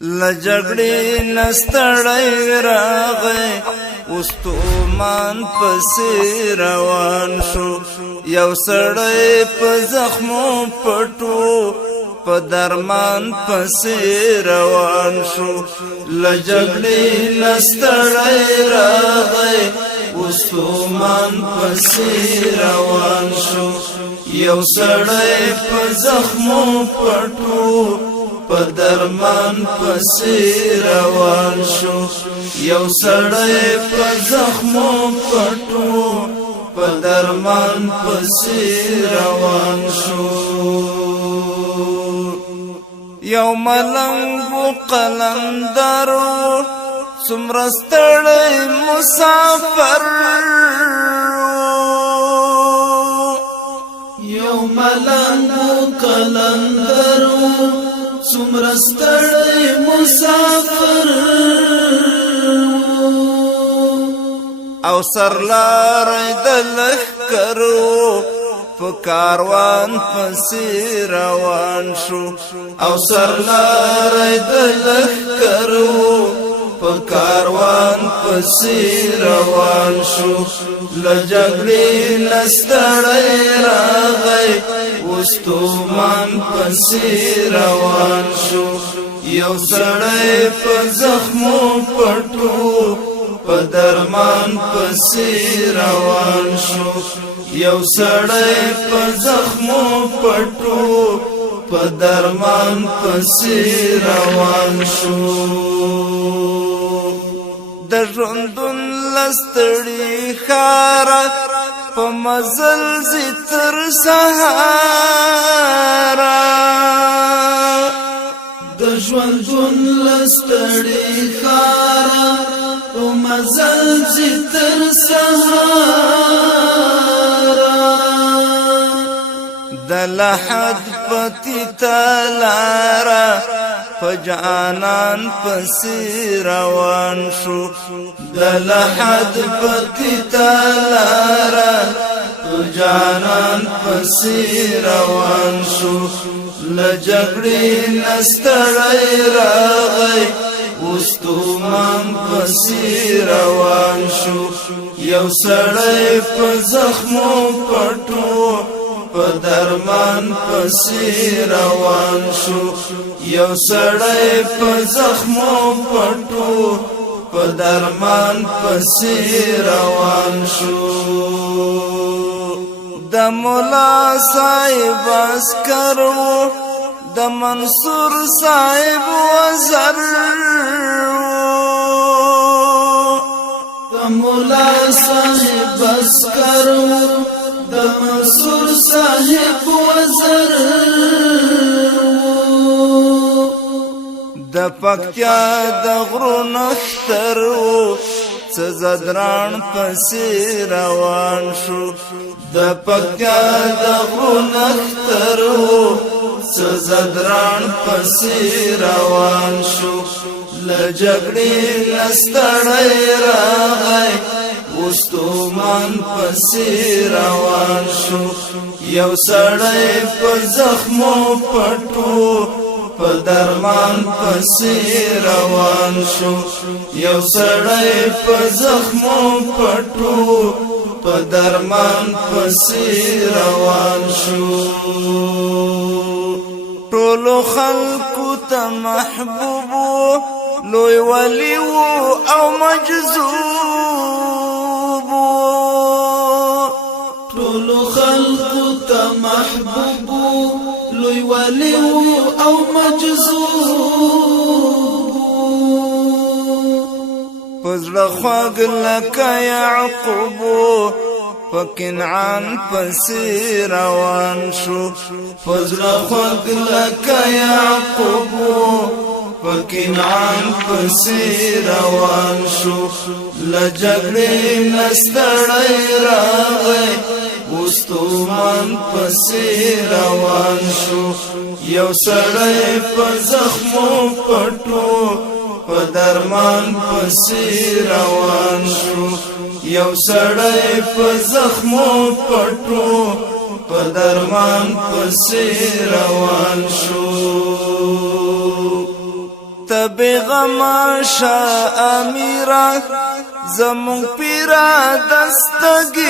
لجګړې نستړی راغی وستومان پسې روان شو یو سړی په زخمو پټو په درمان پسې روان شو لجګړې نستړی راغی وستومان پسې روان شو یو سړی په زخمو پټو په درمان پسې روان شو یو سړی په زخمو پټو په درمان پسې روان شو یو ملنګ قلندر څومره ستړی مسافر یو ملنګ قلندر څومره ستړی مسافر او سرلاری د لښکرو په کاروان پسې روان شو او سرلاری د لښکرو په کاروان پسې روان شو لجګړې نستړی راغی وستومان پسې روان شو یو سړی په زخمو پټو په درمان پسې روان شو یو سړی په زخمو پټو په درمان پسې روان شو د ژوندون لستړي خاره په مزل زی تر سهارا د ژوندون لستړي خاره په مزل زی تر سهارا د لحد پتی تلارا فجانان پسې روان شو د لحد پتی تلارا فجانان پسې روان شو لجګړې نستړی راغی وستومان پسې روان شو یو سړی په زخمو پټو په درمان پسې روان شو یو سړی په زخمو پټو په درمان پسې روان شو د مولا صاحب عسکرو د منصور صاحب وزر د مولا صاحب عسکرو د منصور صاحب وزر د پکتیا د غرو نخترو څه زدران پسې روان شو د پکتیا د غرو نخترو څه زدران پسې روان شو لجګړې نستړی راغی وستومان پسې روان شو یو سړی په زخمو پټو په درمان پسې روان شو یو سړی په زخمو پټو په درمان پسې روان شو ټولو خلکو ته محبوب لوی ولی او مجذوب ټولو خلکو ته محبوب لوی ولی او مجذوب پزړه خوږ لکه یعقوب په کنعان پسې روان شو پزړه خوږ لکه یعقوب په کنعان پسې روان شو لجګړې نستړی راغی وستومان پسې روان شو یو سړی په زخمو پټو په درمان پسې روان شو یو سړی په زخمو پټو په درمان پسې روان شو تبغم شا امیرا زمون پیرا دستگیرا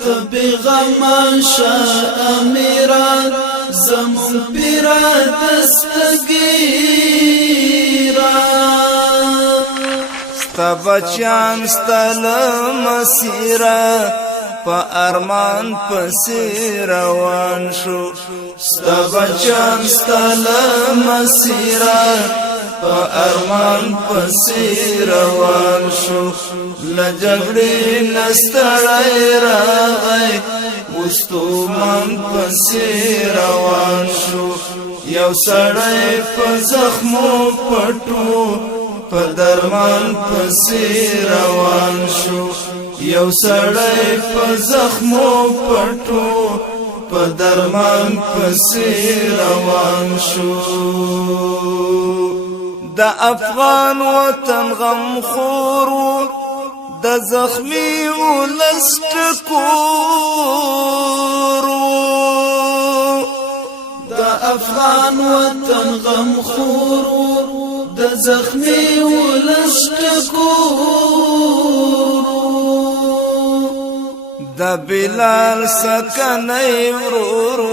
تبغم شا امیرا زمون پیرا دستگیرا ستا بچان ستا لمسیرا پا ارمان پسی روان شو ستا بچان ستا لمسیرا پا ارمان پسی روان شو لجگڑی نستڑای راغی وستومان پسی روان شو یو سڑای پا زخمو پٹو پا درمان پسی روان شو یو سړی په زخمو پټو په درمان پسې روان شو د افغان وطن غم خورو د زخمی ولس ټکورو د افغان وطن غم خورو د زخمی ولس ټکورو د بلال سکنی ورورو